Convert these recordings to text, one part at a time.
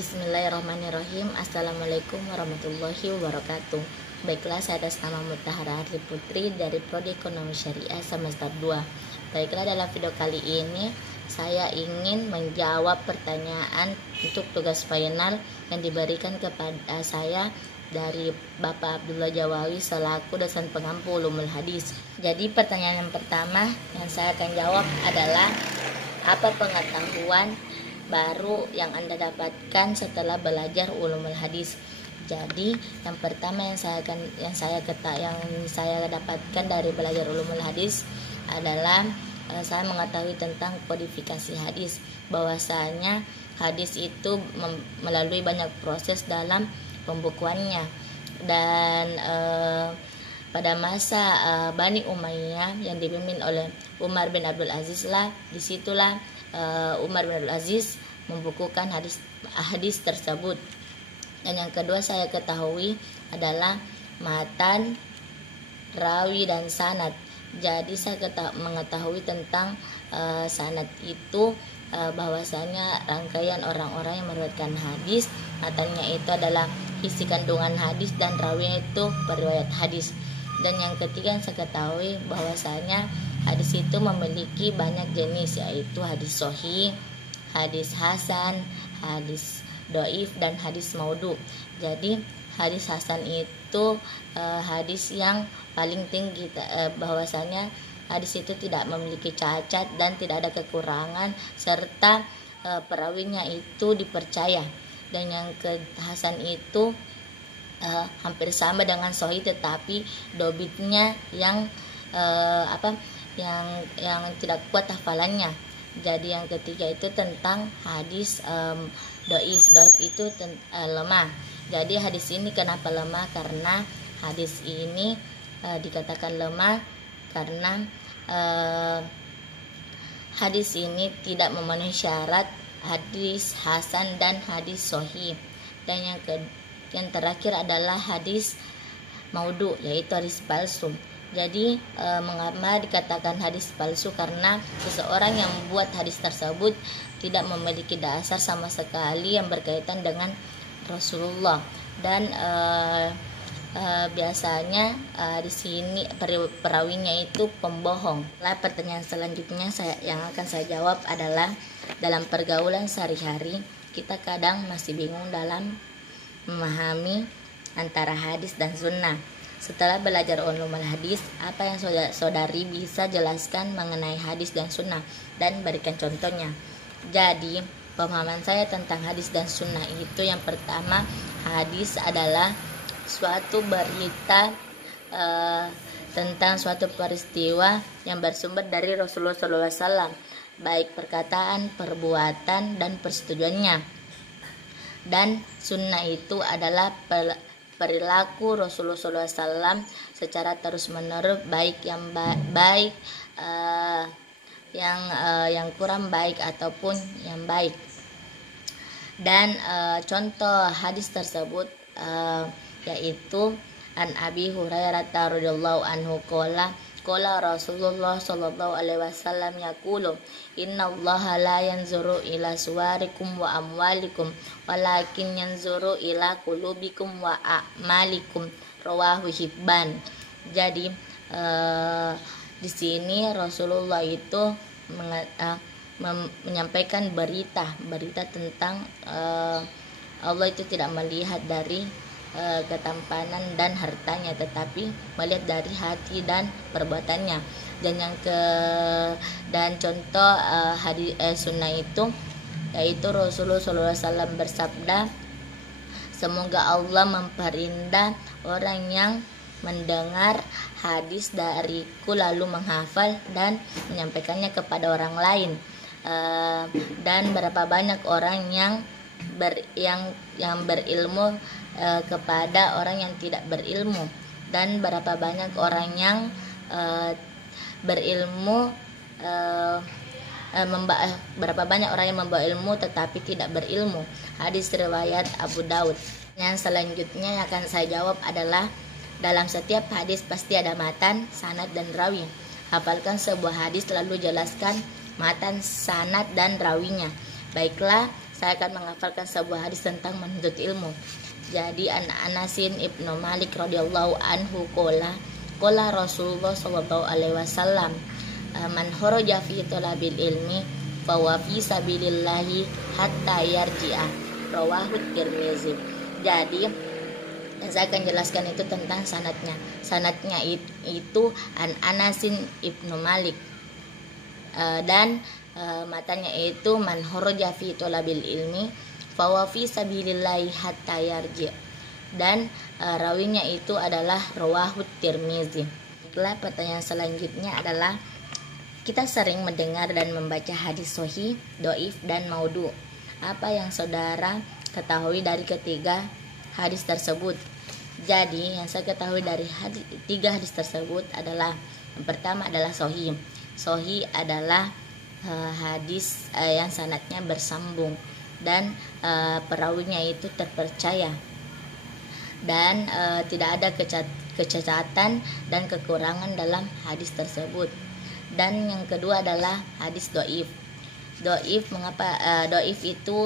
Bismillahirrahmanirrahim. Assalamualaikum warahmatullahi wabarakatuh. Baiklah, saya atas nama Mutahara Arif Putri dari Prodi Ekonomi Syariah semester 2. Baiklah, dalam video kali ini saya ingin menjawab pertanyaan untuk tugas final yang diberikan kepada saya dari Bapak Abdullah Jawawi selaku dosen pengampu ulumul hadis. Jadi pertanyaan yang pertama yang saya akan jawab adalah, apa pengetahuan baru yang Anda dapatkan setelah belajar ulumul hadis? Jadi yang pertama yang saya dapatkan dari belajar ulumul hadis adalah saya mengetahui tentang kodifikasi hadis, bahwasanya hadis itu melalui banyak proses dalam pembukuannya, dan pada masa Bani Umayyah yang dipimpin oleh Umar bin Abdul Aziz disitulah Umar bin Abdul Aziz membukukan hadis tersebut. Dan yang kedua saya ketahui adalah matan, rawi, dan sanad. Jadi saya mengetahui tentang sanad itu bahwasanya rangkaian orang-orang yang meriwayatkan hadis. Matannya itu adalah isi kandungan hadis, dan rawinya itu periwayat hadis. Dan yang ketiga yang saya ketahui bahwasanya hadis itu memiliki banyak jenis, yaitu hadis sahih, hadis hasan, hadis dhaif, dan hadis maudhu. Jadi hadis hasan itu hadis yang paling tinggi, bahwasanya hadis itu tidak memiliki cacat dan tidak ada kekurangan, serta perawinya itu dipercaya. Dan yang hasan itu hampir sama dengan sahih, tetapi dobitnya yang yang tidak kuat hafalannya. Jadi yang ketiga itu tentang hadis dhaif. Dhaif itu lemah. Jadi hadis ini kenapa lemah? Karena hadis ini dikatakan lemah karena hadis ini tidak memenuhi syarat hadis hasan dan hadis sahih. Dan yang terakhir adalah hadis maudhu, yaitu hadis palsu. Jadi mengapa dikatakan hadis palsu? Karena seseorang yang membuat hadis tersebut tidak memiliki dasar sama sekali yang berkaitan dengan Rasulullah. Dan biasanya di sini perawinya itu pembohong. Pertanyaan selanjutnya yang akan saya jawab adalah, dalam pergaulan sehari-hari kita kadang masih bingung dalam memahami antara hadis dan sunnah. Setelah belajar ulumul hadis, apa yang saudari bisa jelaskan mengenai hadis dan sunnah, dan berikan contohnya? Jadi pemahaman saya tentang hadis dan sunnah itu, yang pertama, hadis adalah suatu berita tentang suatu peristiwa yang bersumber dari Rasulullah SAW, baik perkataan, perbuatan, dan persetujuannya. Dan sunnah itu adalah perilaku Rasulullah SAW secara terus-menerus, baik yang baik, yang kurang baik, ataupun yang baik. Dan contoh hadis tersebut yaitu an Abi Hurairah radhiyallahu anhu qala Rasulullah sallallahu alaihi wasallam yaqulu, innallaha la yanzuru ila suwarikum wa amwalikum walakin yanzuru ila qulubikum wa a'malikum, rawahu Hibban. Jadi di sini Rasulullah itu menyampaikan berita tentang Allah itu tidak melihat dari ketampanan dan hartanya, tetapi melihat dari hati dan perbuatannya. Dan contoh hadis sunnah itu yaitu Rasulullah SAW bersabda, semoga Allah memperindah orang yang mendengar hadis dariku lalu menghafal dan menyampaikannya kepada orang lain. Dan berapa banyak orang yang berilmu kepada orang yang tidak berilmu, dan berapa banyak orang yang berilmu berapa banyak orang yang membawa ilmu tetapi tidak berilmu. Hadis riwayat Abu Daud. Yang selanjutnya yang akan saya jawab adalah, dalam setiap hadis pasti ada matan, sanad, dan rawi. Hafalkan sebuah hadis lalu jelaskan matan, sanad, dan rawinya. Baiklah, saya akan menghafalkan sebuah hadis tentang menuntut ilmu. Jadi Anasin Ibnu Malik radhiyallahu anhu qala Rasulullah sallallahu alaihi wasallam man kharaja fi talabil ilmi fa huwa fi sabilillahi hatta yarji'a, rawahu Tirmizi. Jadi saya akan jelaskan itu tentang sanadnya. Sanadnya itu Anasin Ibnu Malik, dan matanya itu man kharaja fi talabil ilmi fa huwa fi sabilillahi hatta yarji', dan rawinya itu adalah rawahu Tirmizi. Pertanyaan selanjutnya adalah, kita sering mendengar dan membaca hadis sahih, dhaif, dan maudhu. Apa yang saudara ketahui dari ketiga hadis tersebut? Jadi yang saya ketahui dari tiga hadis tersebut adalah, yang pertama adalah sahih. Sahih adalah hadis yang sanadnya bersambung dan perawinya itu terpercaya dan tidak ada kecacatan dan kekurangan dalam hadis tersebut. Dan yang kedua adalah hadis dhaif. Dhaif itu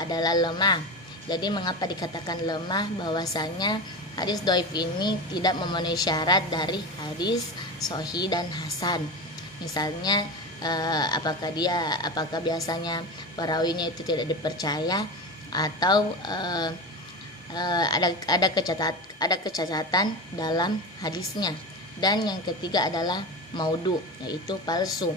adalah lemah. Jadi mengapa dikatakan lemah? Bahwasanya hadis dhaif ini tidak memenuhi syarat dari hadis sahih dan hasan. Misalnya apakah biasanya perawinya itu tidak dipercaya, atau ada kecacatan dalam hadisnya. Dan yang ketiga adalah maudhu, yaitu palsu.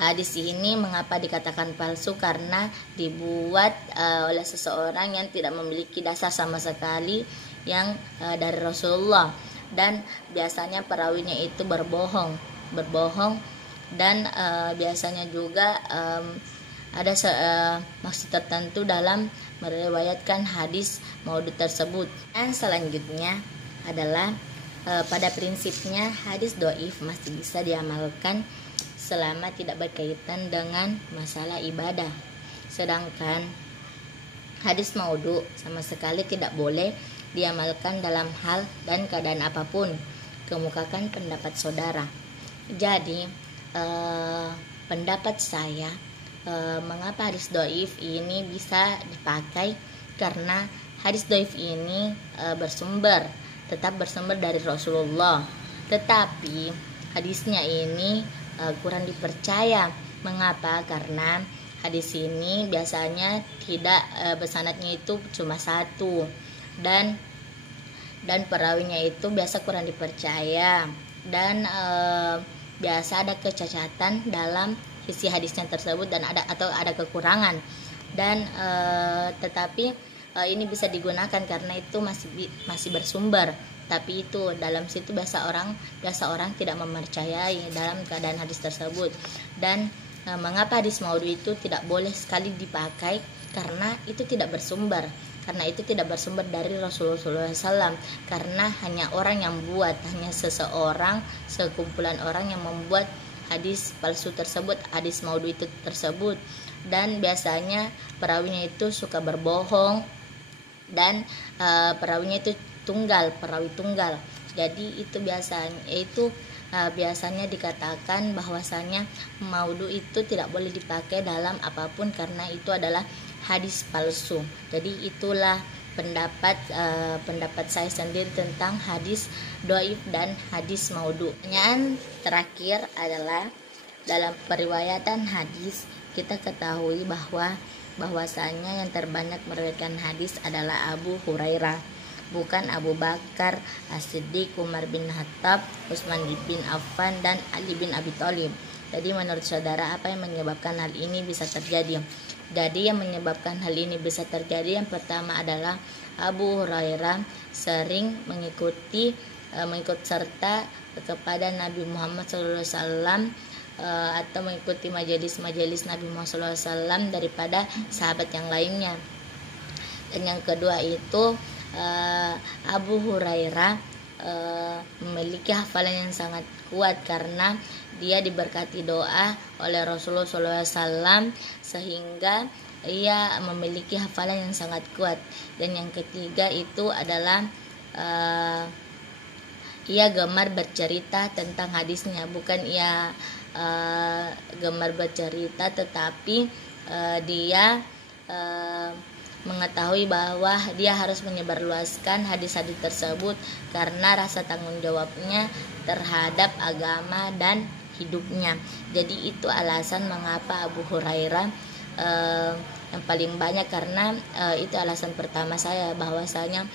Hadis ini mengapa dikatakan palsu? Karena dibuat oleh seseorang yang tidak memiliki dasar sama sekali yang dari Rasulullah, dan biasanya perawinya itu berbohong, dan biasanya juga ada maksud tertentu dalam meriwayatkan hadis maudhu tersebut. Dan selanjutnya adalah pada prinsipnya hadis dhaif masih bisa diamalkan selama tidak berkaitan dengan masalah ibadah. Sedangkan hadis maudhu sama sekali tidak boleh diamalkan dalam hal dan keadaan apapun. Kemukakan pendapat saudara. Jadi pendapat saya, mengapa hadis dhaif ini bisa dipakai, karena hadis dhaif ini tetap bersumber dari Rasulullah, tetapi hadisnya ini kurang dipercaya. Mengapa? Karena hadis ini biasanya tidak bersanadnya itu cuma satu, dan perawinya itu biasa kurang dipercaya, dan biasa ada kecacatan dalam isi hadisnya tersebut, dan ada kekurangan, dan tetapi ini bisa digunakan karena itu masih bersumber. Tapi itu dalam situ biasa orang tidak mempercayai dalam keadaan hadis tersebut. Dan mengapa hadis maudhu itu tidak boleh sekali dipakai? Karena itu tidak bersumber. Karena itu tidak bersumber dari Rasulullah SAW. Karena hanya orang yang buat, hanya sekumpulan orang yang membuat hadis palsu tersebut, hadis maudhu itu tersebut. Dan biasanya perawinya itu suka berbohong, dan perawinya itu perawi tunggal. Jadi itu biasanya dikatakan bahwasanya maudhu itu tidak boleh dipakai dalam apapun karena itu adalah hadis palsu. Jadi itulah pendapat saya sendiri tentang hadis dhaif dan hadis maudhu. Pertanyaan terakhir adalah, dalam periwayatan hadis kita ketahui bahwasanya yang terbanyak meriwayatkan hadis adalah Abu Hurairah, bukan Abu Bakar As-Siddiq, Umar bin Khattab, Utsman bin Affan, dan Ali bin Abi Thalib. Jadi menurut saudara, apa yang menyebabkan hal ini bisa terjadi? Jadi yang menyebabkan hal ini bisa terjadi, yang pertama adalah Abu Hurairah sering mengikut serta kepada Nabi Muhammad SAW, atau mengikuti majelis Nabi Muhammad SAW daripada sahabat yang lainnya. Dan yang kedua itu Abu Hurairah memiliki hafalan yang sangat kuat karena dia diberkati doa oleh Rasulullah SAW sehingga ia memiliki hafalan yang sangat kuat. Dan yang ketiga itu adalah ia gemar bercerita tentang hadisnya, bukan ia gemar bercerita, tetapi dia mengetahui bahwa dia harus menyebarluaskan hadis-hadis tersebut karena rasa tanggung jawabnya terhadap agama dan hidupnya. Jadi itu alasan mengapa Abu Hurairah yang paling banyak, karena itu alasan pertama saya, bahwasanya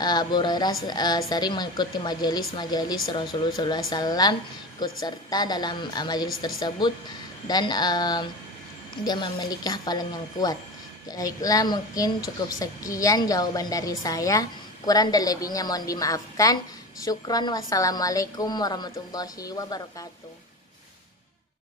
Abu Hurairah sering mengikuti majelis-majelis Rasulullah SAW, ikut serta dalam majelis tersebut, dan dia memiliki hafalan yang kuat. Baiklah, mungkin cukup sekian jawaban dari saya. Kurang dan lebihnya mohon dimaafkan. Syukron, wassalamualaikum warahmatullahi wabarakatuh.